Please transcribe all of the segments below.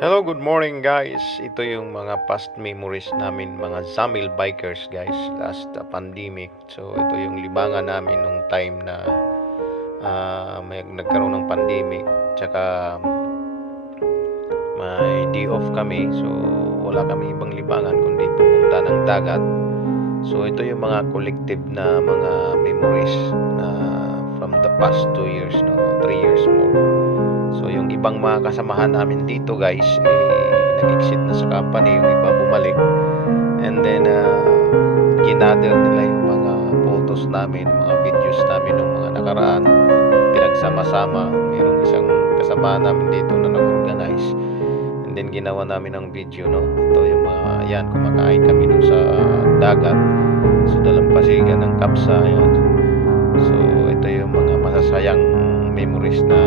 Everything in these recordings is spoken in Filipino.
Hello, good morning guys. Ito yung mga past memories namin mga Zamil bikers guys last pandemic. So ito yung libangan namin nung time na may nagkaroon ng pandemic. Tsaka may day off kami. So wala kami ibang libangan kundi pumunta ng dagat. So ito yung mga collective na mga memories na from the past 2 years, no, 3 years more. So yung ibang mga kasamahan namin dito guys nag-exit na sa company, yung iba bumalik, and then ginather nila yung mga photos namin, mga videos namin ng mga nakaraan, pinagsama-sama. Mayroong isang kasamahan namin dito na nag-organize, and then ginawa namin ng video, no. Ito yung mga yan, kumakain kami dun sa dagat, so dalampasigan ng kapsa yan. So ito yung mga masasayang memories na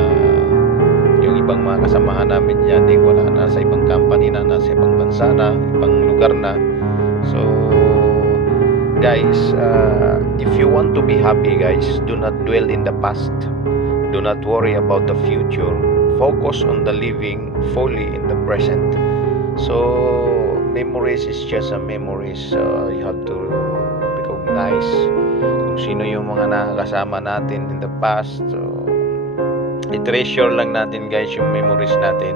yung ibang mga kasamahan namin dyan wala na, sa ibang company na, nasa ibang bansa na, ibang lugar na. So guys, if you want to be happy guys, do not dwell in the past, do not worry about the future, focus on the living fully in the present. So memories is just a memories. You have to recognize kung sino yung mga nakakasama natin in the past. So i-treasure lang natin guys yung memories natin.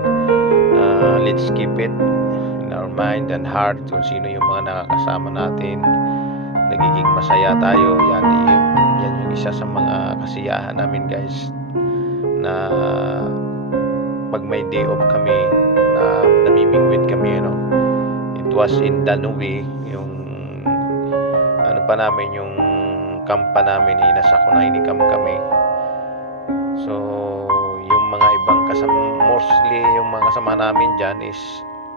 Let's keep it in our mind and heart kung sino yung mga nakakasama natin. Nagiging masaya tayo. Yan yung isa sa mga kasiyahan namin guys, na pag may day off kami na namimingwit kami, you know. It was in Danube, yung ano pa namin, yung camp pa namin, nasa Kunaini camp kami. So yung mga ibang mostly yung mga kasama namin dyan is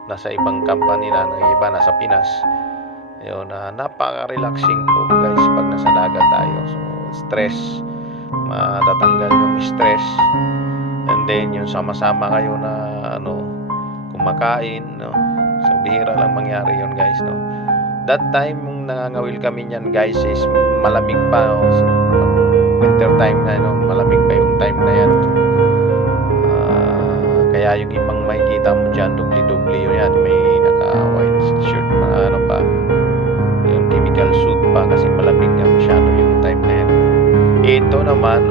nasa ibang company na, ng iba nasa Pinas. Yun, napaka-relaxing po guys pag nasa dagat tayo. So stress, matatanggal yung stress, and then yung sama-sama kayo na kumakain, no. So bihira lang mangyari yun guys, no. That time yung nangangawil kami niyan guys is malamig pa, no? So, winter time na, no? Malamig pa yung time na yan. Kaya yung ibang makikita mo dyan, dubli-dubli yun yan, may naka-white shirt, mga pa, yung chemical suit pa, kasi malamig nga masyado yung time na yan. Ito naman,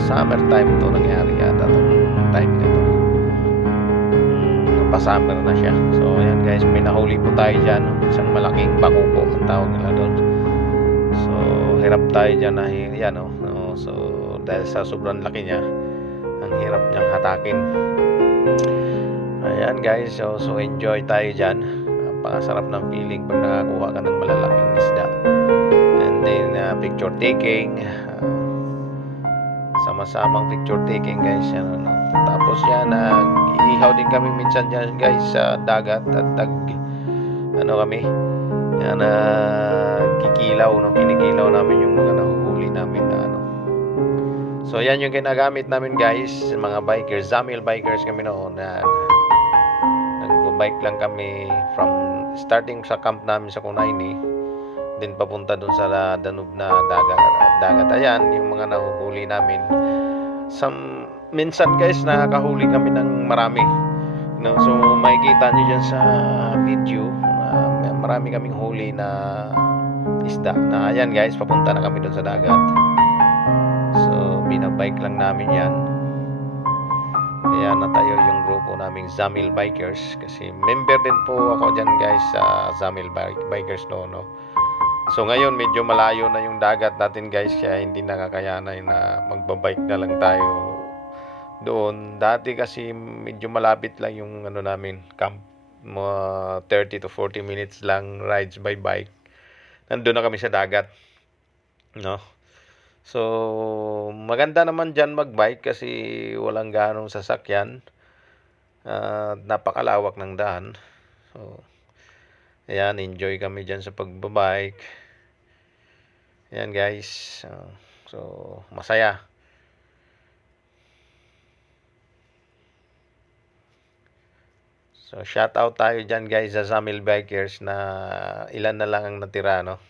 summer time to nangyari yata itong time na ito. Pa-summer na siya. So ayan guys, may nahuli po tayo dyan, isang malaking bakuko ang tawag nila doon. So hirap tayo dyan na yan, no? So dahil sa sobrang laki niya, ang hirap niyang hatakin. Ayan guys, so enjoy tayo dyan. Napakasarap ng feeling pag nakakuha ka ng malalaking isda. And then picture taking, sama-samang picture taking guys, yan, no? Tapos yan, ihaw din kami minsan dyan guys sa dagat, at kami yan, kikilaw, no? Kinikilaw namin yung mga nahuhuli namin na So yan yung ginagamit namin guys, mga bikers, Zamil bikers kami noon, na nagbo-bike lang kami from starting sa camp namin sa Kunaini, din papunta dun sa Danube na dagat. Ayan yung mga nahuhuli namin. Minsan guys nakakahuli kami ng marami, no? So makikita nyo dyan sa video, marami kaming huli na isda na ayan guys, papunta na kami dun sa dagat. So binabike lang namin yan. Kaya natayo yung grupo naming Zamil bikers, kasi member din po ako dyan guys sa Zamil bikers, no. So ngayon medyo malayo na yung dagat natin guys, kaya hindi nakakayanay na magbabike na lang tayo doon. Dati kasi medyo malapit lang yung namin camp, mga 30 to 40 minutes lang rides by bike, nandun na kami sa dagat, no. So maganda naman dyan magbike kasi walang ganong sasakyan, napakalawak ng daan. So ayan, enjoy kami dyan sa pagbabike. Ayan guys, so masaya. So shout out tayo dyan guys sa Zamil bikers, na ilan na lang ang natira, no.